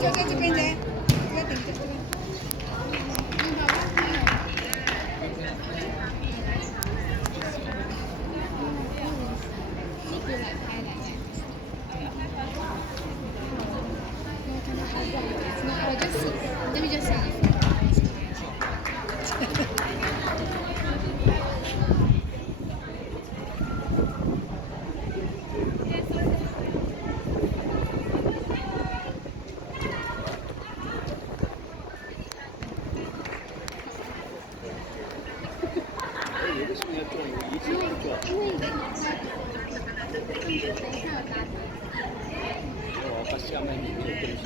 就在这边的，不要顶着这边。我就是这边就下了。下面里面有东西，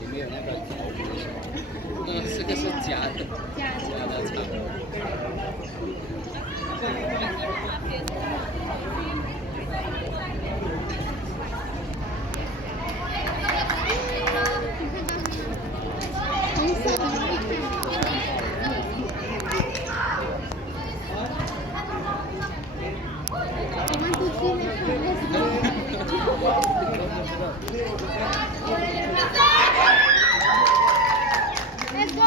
里面有那个条鱼是吧？这个是假的，假的肠。红色的。我们出去那个。Let's go.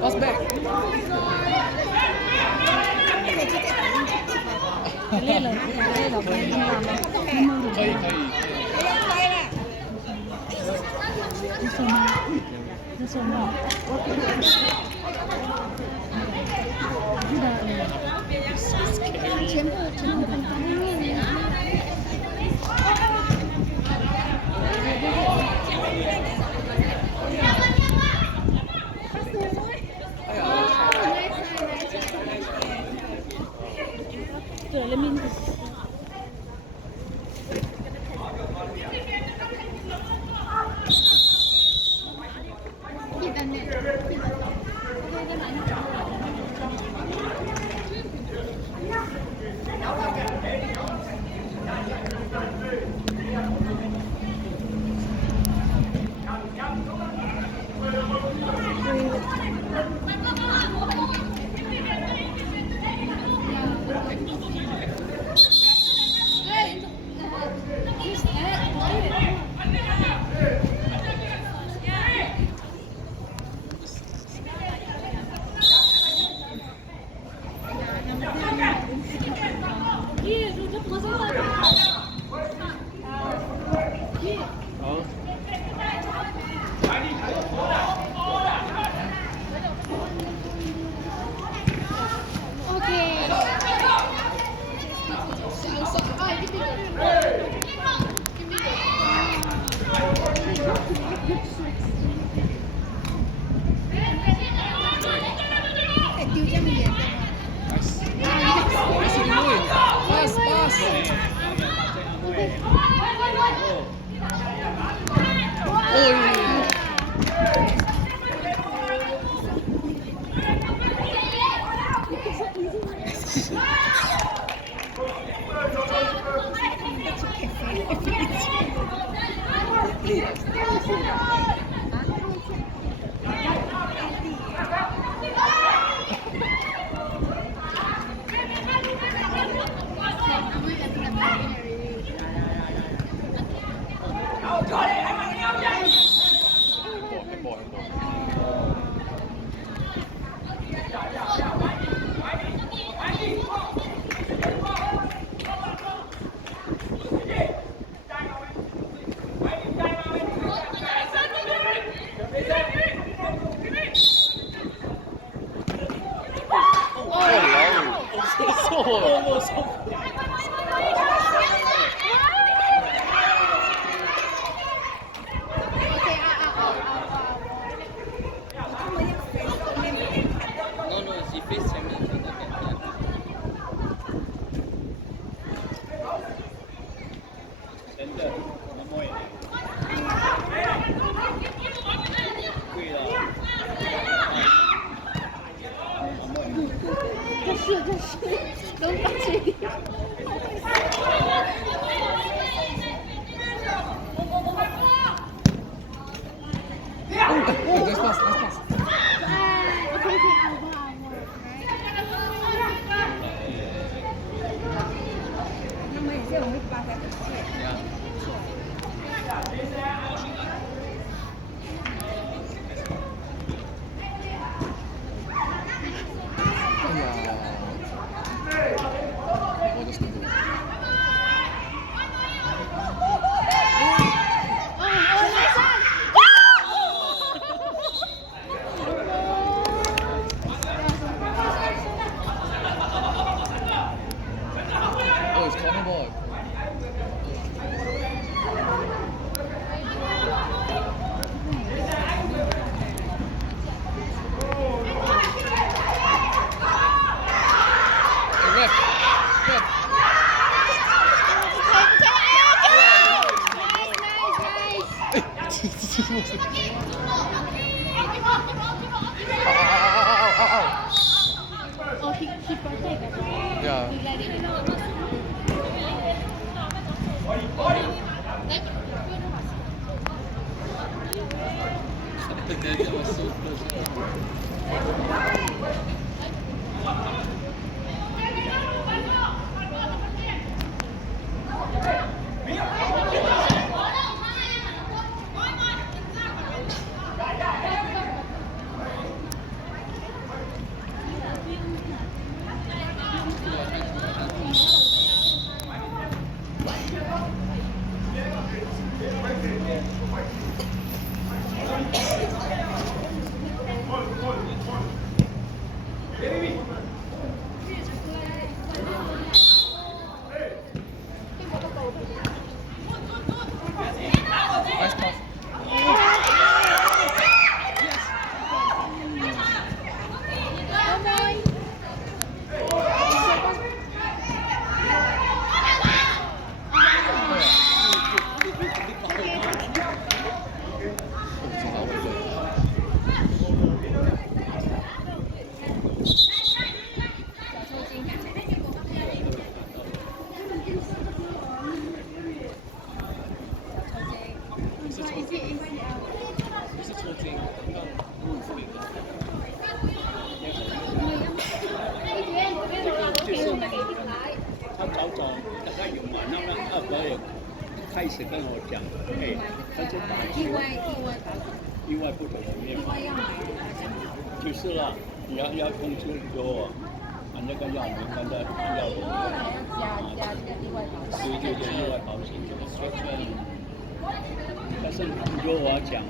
Pass back. 练了，练了，不然真的可以可以。这什么？这什么？全部很方便。对，人民币。Oh, he protected. Yeah. He let it go. 你是抽筋，刚刚那个。就是他早大概有嘛，那2个月开始跟我讲，哎，他就打意外不同的面包，就是了，要通知给我，那个药名跟的药的，对，意外保险这个说出来，但是如果我讲了，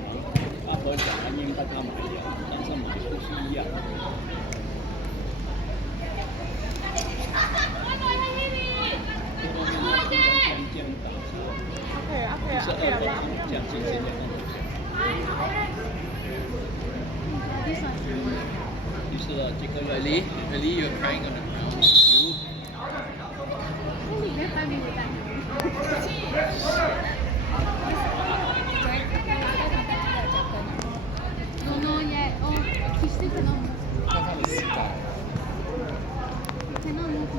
他和讲了应该他买的，但是买不是一样。Really? Really? You're crying on the ground? You? No, yet. Oh, he still cannot move. 看他的膝盖。He cannot move.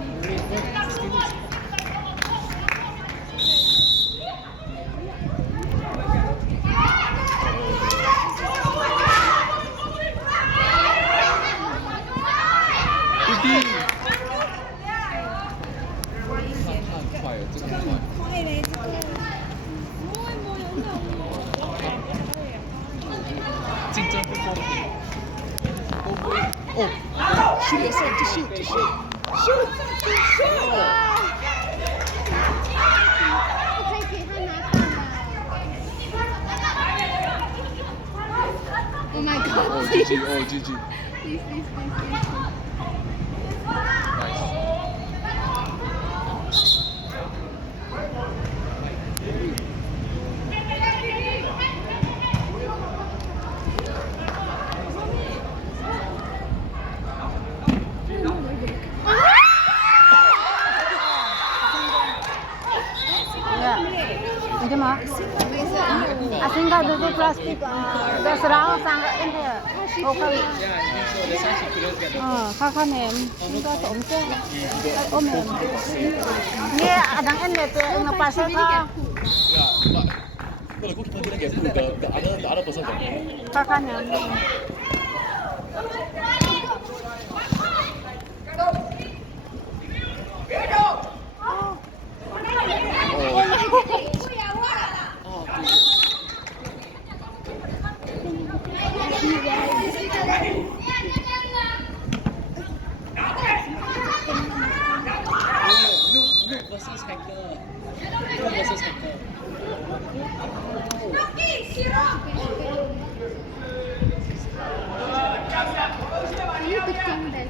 Oh my god. Oh, GG. Oh, GG. Please. Macam mana? Asing ka dulu plastik. Dah serang sangat ini. Oh kan. Kakak nem. Kita som se. Om nem. Ni adang ini tu ngepas ka. Yeah, but the goalkeeper didn't get through. The other person got through. Kakak nem. Luke versus Hector. Luke versus Hector. You could think that